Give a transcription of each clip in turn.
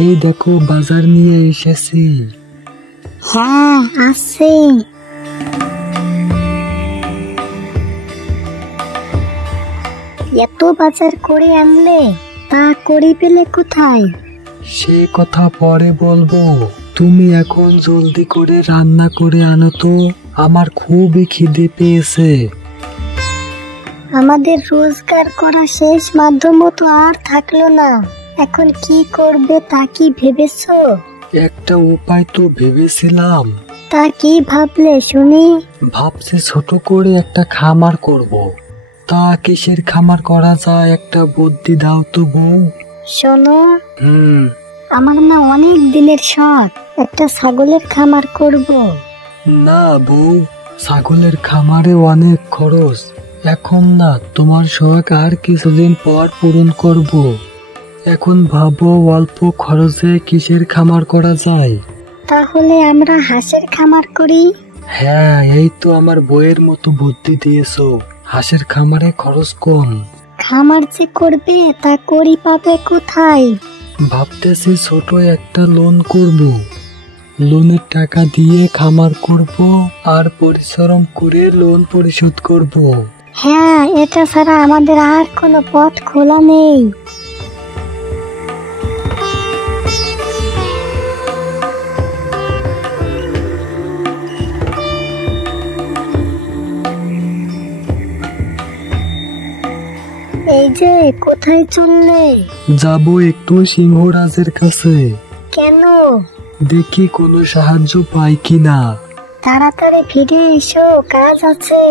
এই দেখো বাজার নিয়ে এসেছি। হ্যাঁ আসছি। এত বাজার করে আনলে, তা করি পেলে কোথায়? সে কথা পরে বলবো, তুমি এখন জলদি করে রান্না করে আনো তো, আমার খুবই খিদে পেয়েছে। আমাদের রোজগার করা শেষ মাধ্যমও তো আর থাকলো না, এখন কি করবে তা কি ভেবেছো? একটা উপায় তো ভেবেছিলাম। তা কি ভাবলে শুনি? ভাবছি ছোট করে একটা খামার করব। তা কিসের খামার করা যায়, একটা বুদ্ধি দাও তো বউ। শোনো, হুম। আমার না অনেক দিনের শখ, একটা ছাগলের খামার করব। না বউ, ছাগলের খামারে অনেক খরচ, এখন না, তোমার শখ আর কিছুদিন পর পূরণ করব। এখন ভাবো অল্প খরচে কিসের খামার করা যায়। তাহলে আমরা হাঁসের খামার করি। হ্যাঁ, এই তো আমার বইয়ের মতো বুদ্ধি দিয়েছো, হাঁসের খামারে খরচ কম। খামার যে করবে তা করি পাবে কোথায়? ভাবতেছি ছোট একটা লোন করব, লোনের টাকা দিয়ে খামার করব আর পরিশ্রম করে লোন পরিশোধ করব। হ্যাঁ, এটা ছাড়া আমাদের আর কোনো পথ খোলা নেই। এই যে কোথায় চললে? যাব একটু সিংহরাজের কাছে। কেন? দেখি কোনো সাহায্য পাই কিনা। তাড়াতাড়ি ফিরে এসো, কাজ আছে।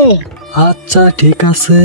আচ্ছা ঠিক আছে।